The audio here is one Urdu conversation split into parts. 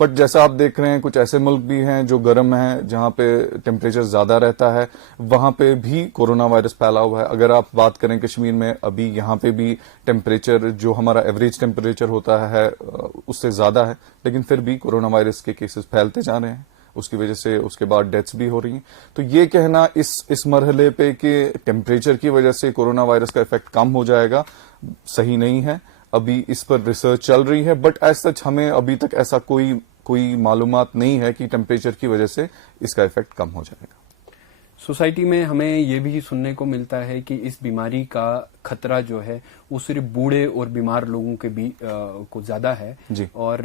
بٹ جیسا آپ دیکھ رہے ہیں کچھ ایسے ملک بھی ہیں جو گرم ہیں جہاں پہ ٹیمپریچر زیادہ رہتا ہے, وہاں پہ بھی کورونا وائرس پھیلا ہوا ہے. اگر آپ بات کریں کشمیر میں, ابھی یہاں پہ بھی ٹیمپریچر جو ہمارا ایوریج ٹیمپریچر ہوتا ہے اس سے زیادہ ہے, لیکن پھر بھی کورونا وائرس کے کیسز پھیلتے جا رہے ہیں, اس کی وجہ سے اس کے بعد ڈیتھس بھی ہو رہی ہیں. تو یہ کہنا اس مرحلے پہ کہ ٹیمپریچر کی وجہ سے کورونا وائرس کا افیکٹ کم ہو جائے گا صحیح نہیں ہے. ابھی اس پر ریسرچ چل رہی ہے, بٹ ایز سچ ہمیں ابھی تک ایسا کوئی معلومات نہیں ہے کہ ٹیمپریچر کی وجہ سے اس کا افیکٹ کم ہو جائے گا. سوسائٹی میں ہمیں یہ بھی سننے کو ملتا ہے کہ اس بیماری کا خطرہ جو ہے وہ صرف بوڑھے اور بیمار لوگوں کے بھی کو زیادہ ہے, جی. اور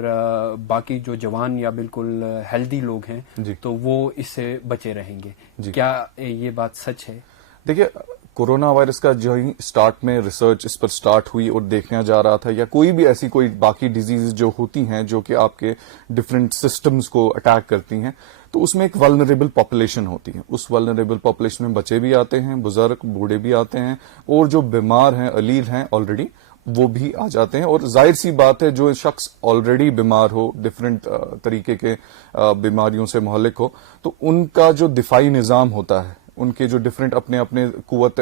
باقی جو جوان یا بالکل ہیلدی لوگ ہیں جی. تو وہ اس سے بچے رہیں گے. جی. کیا یہ بات سچ ہے؟ دیکھیے, کورونا وائرس کا جو ہی اسٹارٹ میں ریسرچ اس پر اسٹارٹ ہوئی اور دیکھنا جا رہا تھا, یا کوئی بھی ایسی کوئی باقی ڈیزیز جو ہوتی ہیں جو کہ آپ کے ڈفرینٹ سسٹمز کو اٹیک کرتی ہیں, تو اس میں ایک ولنریبل پاپولیشن ہوتی ہے. اس ولنریبل پاپولیشن میں بچے بھی آتے ہیں, بزرگ بوڑھے بھی آتے ہیں, اور جو بیمار ہیں علیل ہیں آلریڈی وہ بھی آ جاتے ہیں. اور ظاہر سی بات ہے جو شخص آلریڈی بیمار ہو, ڈفرینٹ طریقے کے بیماریوں سے مہلک ہو, تو ان کا جو دفاعی نظام ہوتا ہے, ان کے جو ڈفرینٹ اپنے اپنے قوت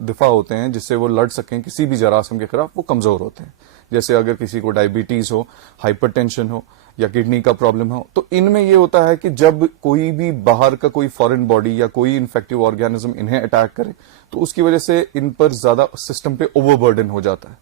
دفاع ہوتے ہیں جس سے وہ لڑ سکیں کسی بھی جراثیم کے خلاف, وہ کمزور ہوتے ہیں. جیسے اگر کسی کو ڈائبٹیز ہو, ہائپر ٹینشن ہو, یا کڈنی کا پرابلم ہو, تو ان میں یہ ہوتا ہے کہ جب کوئی بھی باہر کا کوئی فارن باڈی یا کوئی انفیکٹو آرگینزم انہیں اٹیک کرے تو اس کی وجہ سے ان پر زیادہ سسٹم پہ اوور برڈن ہو جاتا ہے.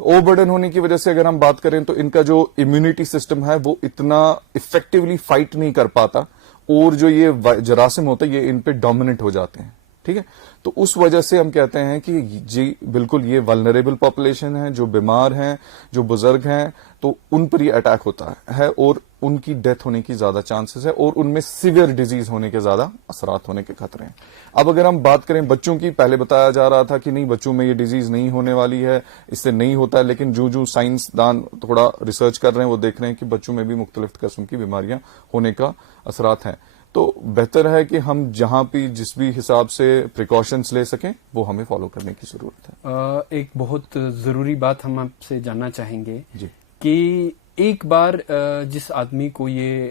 تو اوور برڈن ہونے کی وجہ سے اگر ہم بات کریں تو ان کا جو امیونٹی سسٹم ہے وہ اتنا افیکٹولی فائٹ نہیں کر پاتا, اور جو یہ جراثیم ہوتا ہے یہ ان پہ ڈومیننٹ ہو جاتے ہیں. ٹھیک ہے, تو اس وجہ سے ہم کہتے ہیں کہ جی بالکل یہ ولنریبل پاپولیشن ہے, جو بیمار ہیں, جو بزرگ ہیں, تو ان پر یہ اٹیک ہوتا ہے اور ان کی ڈیتھ ہونے کی زیادہ چانسز ہے, اور ان میں سیویئر ڈیزیز ہونے کے زیادہ اثرات ہونے کے خطرے ہیں. اب اگر ہم بات کریں بچوں کی, پہلے بتایا جا رہا تھا کہ نہیں بچوں میں یہ ڈیزیز نہیں ہونے والی ہے, اس سے نہیں ہوتا ہے, لیکن جو سائنسدان تھوڑا ریسرچ کر رہے ہیں وہ دیکھ رہے ہیں کہ بچوں میں بھی مختلف قسم کی بیماریاں ہونے کا اثرات ہیں. تو بہتر ہے کہ ہم جہاں بھی جس بھی حساب سے پریکاشنز لے سکیں وہ ہمیں فالو کرنے کی ضرورت ہے. ایک بہت ضروری بات ہم آپ سے جاننا چاہیں گے جی. کہ ایک بار جس آدمی کو یہ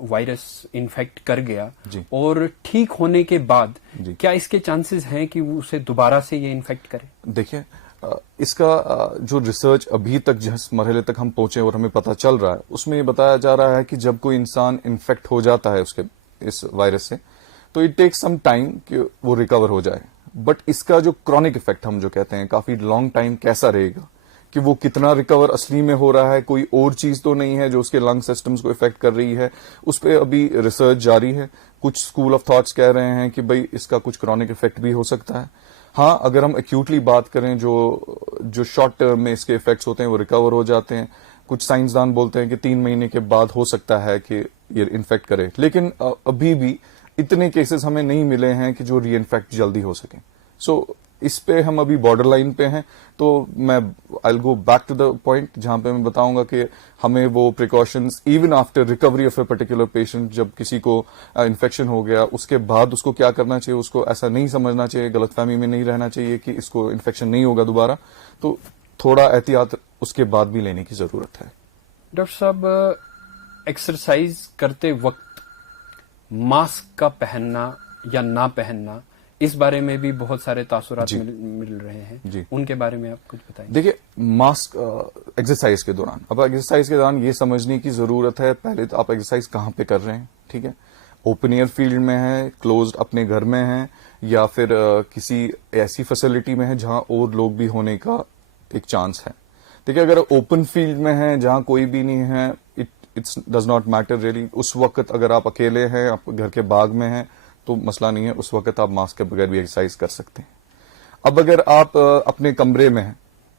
وائرس انفیکٹ کر گیا, جی. اور ٹھیک ہونے کے بعد جی. کیا اس کے چانسز ہیں کہ وہ اسے دوبارہ سے یہ انفیکٹ کرے؟ دیکھیں, اس کا جو ریسرچ ابھی تک جس مرحلے تک ہم پہنچے اور ہمیں پتہ چل رہا ہے اس میں یہ بتایا جا رہا ہے کہ جب کوئی انسان انفیکٹ ہو جاتا ہے اس وائرس سے تو اٹ ٹیک سم ٹائم کہ وہ ریکور ہو جائے, بٹ اس کا جو کرونک افیکٹ ہم جو کہتے ہیں کافی لانگ ٹائم کیسا رہے گا, کہ وہ کتنا ریکور اصلی میں ہو رہا ہے, کوئی اور چیز تو نہیں ہے جو اس کے لنگ سسٹمز کو افیکٹ کر رہی ہے, اس پہ ابھی ریسرچ جاری ہے. کچھ اسکول آف تھاٹس کہہ رہے ہیں کہ بھئی اس کا کچھ کرونک افیکٹ بھی ہو سکتا ہے. ہاں, اگر ہم ایکیوٹلی بات کریں جو شارٹ ٹرم میں اس کے افیکٹس ہوتے ہیں وہ ریکور ہو جاتے ہیں. کچھ سائنسدان بولتے ہیں کہ 3 مہینے کے بعد ہو سکتا ہے کہ یہ انفیکٹ کرے, لیکن ابھی بھی اتنے کیسز ہمیں نہیں ملے ہیں کہ جو ری انفیکٹ جلدی ہو سکیں. سو اس پہ ہم ابھی بارڈر لائن پہ ہیں. تو میں I go back to the point جہاں پہ میں بتاؤں گا کہ ہمیں وہ precautions even after recovery of a particular patient, جب کسی کو انفیکشن ہو گیا اس کے بعد اس کو کیا کرنا چاہیے, اس کو ایسا نہیں سمجھنا چاہیے, غلط فہمی میں نہیں رہنا چاہیے کہ اس کو انفیکشن نہیں ہوگا دوبارہ. تو تھوڑا احتیاط اس کے بعد بھی لینے کی ضرورت ہے. ڈاکٹر صاحب, ایکسرسائز کرتے وقت ماسک کا پہننا یا نہ پہننا, اس بارے میں بھی بہت سارے تاثرات جی. مل رہے ہیں. جی. ان کے بارے میں آپ کچھ بتائیں. دیکھیے, ماسک ایکسرسائز کے دوران, اب ایکسرسائز کے دوران یہ سمجھنے کی ضرورت ہے پہلے تو آپ ایکسرسائز کہاں پہ کر رہے ہیں. ٹھیک ہے, اوپن ایئر فیلڈ میں ہے, کلوزڈ اپنے گھر میں ہے, یا پھر کسی ایسی فیسلٹی میں ہے جہاں اور لوگ بھی ہونے کا ایک چانس ہے. دیکھیے, اگر اوپن فیلڈ میں ہے جہاں کوئی بھی نہیں ہے, it does not matter really. اس وقت اگر آپ اکیلے ہیں, آپ گھر کے باغ میں ہیں, تو مسئلہ نہیں ہے, اس وقت آپ ماسک کے بغیر بھی ایکسرسائز کر سکتے ہیں. اب اگر آپ اپنے کمرے میں ہیں,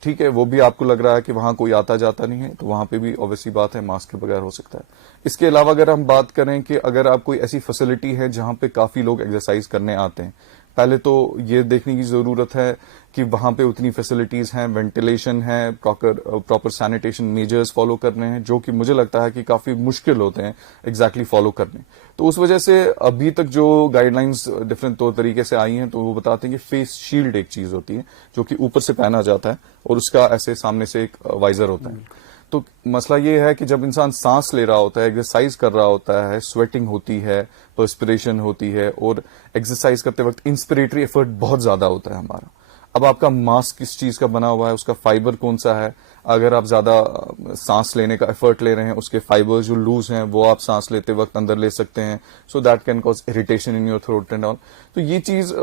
ٹھیک ہے, وہ بھی آپ کو لگ رہا ہے کہ وہاں کوئی آتا جاتا نہیں ہے, تو وہاں پہ بھی obviously بات ہے ماسک کے بغیر ہو سکتا ہے. اس کے علاوہ اگر ہم بات کریں کہ اگر آپ کوئی ایسی فیسلٹی ہے جہاں پہ کافی لوگ ایکسرسائز کرنے آتے ہیں, پہلے تو یہ دیکھنے کی ضرورت ہے کہ وہاں پہ اتنی فیسلٹیز ہیں, وینٹیلیشن ہے, پراپر سینیٹیشن میجرز فالو کرنے ہیں, جو کہ مجھے لگتا ہے کہ کافی مشکل ہوتے ہیں ایگزیکٹلی فالو کرنے. تو اس وجہ سے ابھی تک جو گائیڈ لائنز ڈفرینٹ طور طریقے سے آئی ہیں تو وہ بتاتے ہیں کہ فیس شیلڈ ایک چیز ہوتی ہے جو کہ اوپر سے پہنا جاتا ہے اور اس کا ایسے سامنے سے ایک وائزر ہوتا ہے. تو مسئلہ یہ ہے کہ جب انسان سانس لے رہا ہوتا ہے, ایکسرسائز کر رہا ہوتا ہے, سویٹنگ ہوتی ہے, پرسپریشن ہوتی ہے, اور ایکسرسائز کرتے وقت انسپریٹری ایفرٹ بہت زیادہ ہوتا ہے ہمارا. اب آپ کا ماسک کس چیز کا بنا ہوا ہے, اس کا فائبر کون سا ہے, اگر آپ زیادہ سانس لینے کا ایفرٹ لے رہے ہیں, اس کے فائبر جو لوز ہیں وہ آپ سانس لیتے وقت اندر لے سکتے ہیں, so that can cause irritation in your throat and all. تو یہ چیز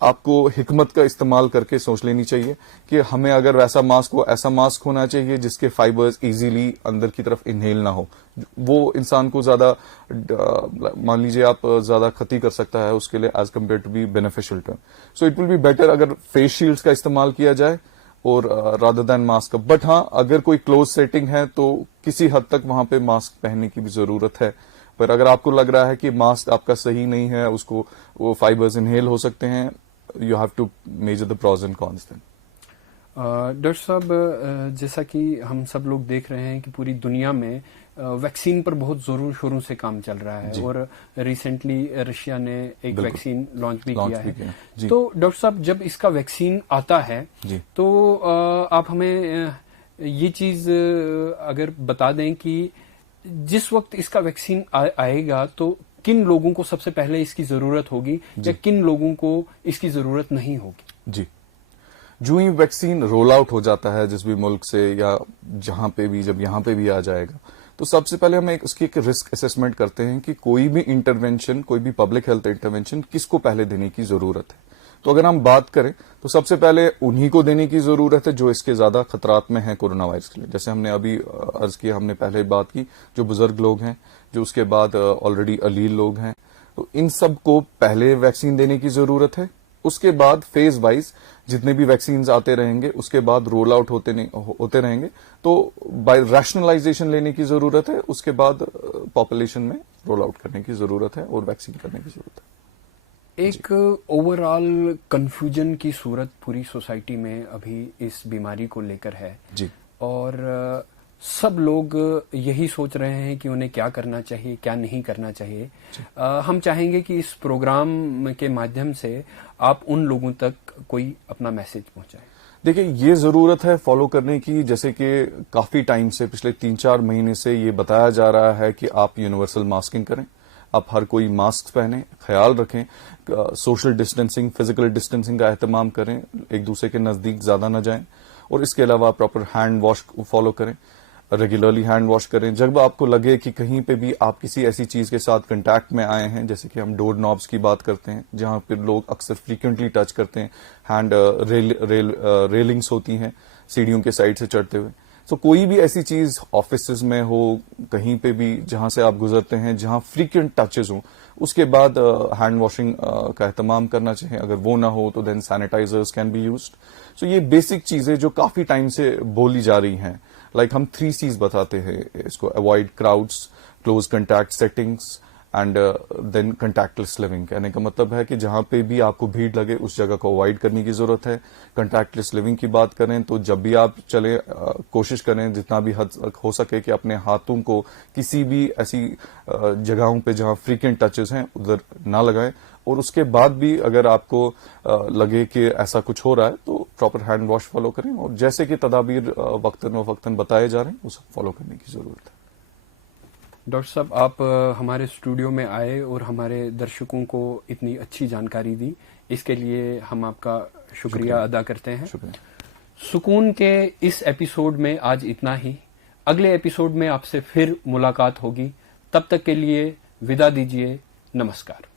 آپ کو حکمت کا استعمال کر کے سوچ لینی چاہیے کہ ہمیں اگر ویسا ماسک ہو, ایسا ماسک ہونا چاہیے جس کے فائبرز ایزیلی اندر کی طرف انہیل نہ ہو. وہ انسان کو زیادہ مان لیجیے آپ زیادہ کھتی کر سکتا ہے اس کے لیے as compare to be beneficial term. So it will be better اگر فیس شیلڈز کا استعمال کیا جائے اور رادر دین ماسک. بٹ ہاں, اگر کوئی کلوز سیٹنگ ہے تو کسی حد تک وہاں پہ ماسک پہننے کی بھی ضرورت ہے. پر اگر آپ کو لگ رہا ہے کہ ماسک آپ کا صحیح نہیں ہے, اس کو وہ فائبرز انہیل ہو سکتے ہیں, you have to measure the pros and cons. Then doctor صاحب, جیسا کہ ہم سب لوگ دیکھ رہے ہیں کہ پوری دنیا میں ویکسین پر بہت زوروں شوروں سے کام چل رہا ہے, اور ریسنٹلی رشیا نے ایک ویکسین لانچ بھی کیا ہے. تو ڈاکٹر صاحب, جب اس کا ویکسین آتا ہے تو آپ ہمیں یہ چیز اگر بتا دیں کہ جس وقت اس کا ویکسین آئے گا تو کن لوگوں کو سب سے پہلے اس کی ضرورت ہوگی, یا کن لوگوں کو اس کی ضرورت نہیں ہوگی؟ جی, جو ہی ویکسین رول آؤٹ ہو جاتا ہے جس بھی ملک سے یا جہاں پہ بھی, جب یہاں پہ بھی آ جائے گا, تو سب سے پہلے ہم اس کی ایک رسک اسسمنٹ کرتے ہیں کہ کوئی بھی انٹرونشن, کوئی بھی پبلک ہیلتھ انٹرونشن کس کو پہلے دینے کی ضرورت ہے. تو اگر ہم بات کریں تو سب سے پہلے انہی کو دینے کی ضرورت ہے جو اس کے زیادہ خطرات میں ہیں کورونا وائرس کے لیے. جیسے ہم نے ابھی عرض کیا, ہم نے پہلے بات کی, جو بزرگ لوگ ہیں, جو اس کے بعد آلریڈی علیل لوگ ہیں, تو ان سب کو پہلے ویکسین دینے کی ضرورت ہے. اس کے بعد فیز وائز جتنے بھی ویکسینز آتے رہیں گے, اس کے بعد رول آؤٹ ہوتے رہیں گے, تو بائی ریشنلائزیشن لینے کی ضرورت ہے. اس کے بعد پاپولیشن میں رول آؤٹ کرنے کی ضرورت ہے اور ویکسین کرنے کی ضرورت ہے. ایک اوور آل کنفیوژن کی صورت پوری سوسائٹی میں ابھی اس بیماری کو لے کر ہے, جی, اور سب لوگ یہی سوچ رہے ہیں کہ انہیں کیا کرنا چاہیے, کیا نہیں کرنا چاہیے. ہم چاہیں گے کہ اس پروگرام کے مادھیم سے آپ ان لوگوں تک کوئی اپنا میسج پہنچائیں. دیکھیں, یہ ضرورت ہے فالو کرنے کی, جیسے کہ کافی ٹائم سے, پچھلے 3-4 مہینے سے یہ بتایا جا رہا ہے کہ آپ یونیورسل ماسکنگ کریں, آپ ہر کوئی ماسک پہنیں, خیال رکھیں, سوشل ڈسٹینسنگ, فزیکل ڈسٹینسنگ کا اہتمام کریں, ایک دوسرے کے نزدیک زیادہ نہ جائیں, اور اس کے علاوہ پراپر ہینڈ واش فالو کریں, ریگولرلی ہینڈ واش کریں. جب آپ کو لگے کہ کہیں پہ بھی آپ کسی ایسی چیز کے ساتھ کنٹیکٹ میں آئے ہیں, جیسے کہ ہم ڈور نابس کی بات کرتے ہیں جہاں پہ لوگ اکثر فریکوینٹلی ٹچ کرتے ہیں, ہینڈ ریلنگس ہوتی ہیں سیڑھیوں کے سائڈ سے چڑھتے ہوئے, سو کوئی بھی ایسی چیز آفیسز میں ہو, کہیں پہ بھی جہاں سے آپ گزرتے ہیں جہاں فریکوینٹ ٹچز ہوں, اس کے بعد ہینڈ واشنگ کا اہتمام کرنا چاہیے. اگر وہ نہ ہو تو دین سینیٹائزرز کین بی یوزڈ. سو یہ بیسک چیزیں جو کافی ٹائم سے بولی جا رہی ہیں, لائک ہم 3 C's بتاتے ہیں اس کو, avoid crowds, close contact settings, and then contactless living. کہنے کا مطلب ہے کہ جہاں پہ بھی آپ کو بھیڑ لگے اس جگہ کو اوائڈ کرنے کی ضرورت ہے. کنٹیکٹ لیس لیونگ کی بات کریں تو جب بھی آپ چلیں, کوشش کریں جتنا بھی حد ہو سکے کہ اپنے ہاتھوں کو کسی بھی ایسی جگہوں پہ جہاں فریکوینٹ ٹچز ہیں ادھر نہ لگائیں, اور اس کے بعد بھی اگر آپ کو لگے کہ ایسا کچھ ہو رہا ہے تو پراپر ہینڈ واش فالو کریں, اور جیسے کہ تدابیر وقتاً فوقتاً بتائے جا رہے ہیں اسے فالو کرنے کی ضرورت ہے. ڈاکٹر صاحب, آپ ہمارے اسٹوڈیو میں آئے اور ہمارے درشکوں کو اتنی اچھی جانکاری دی, اس کے لیے ہم آپ کا شکریہ ادا کرتے ہیں. سکون کے اس ایپیسوڈ میں آج اتنا ہی. اگلے ایپیسوڈ میں آپ سے پھر ملاقات ہوگی. تب تک کے لیے وداع دیجیے. نمسکار.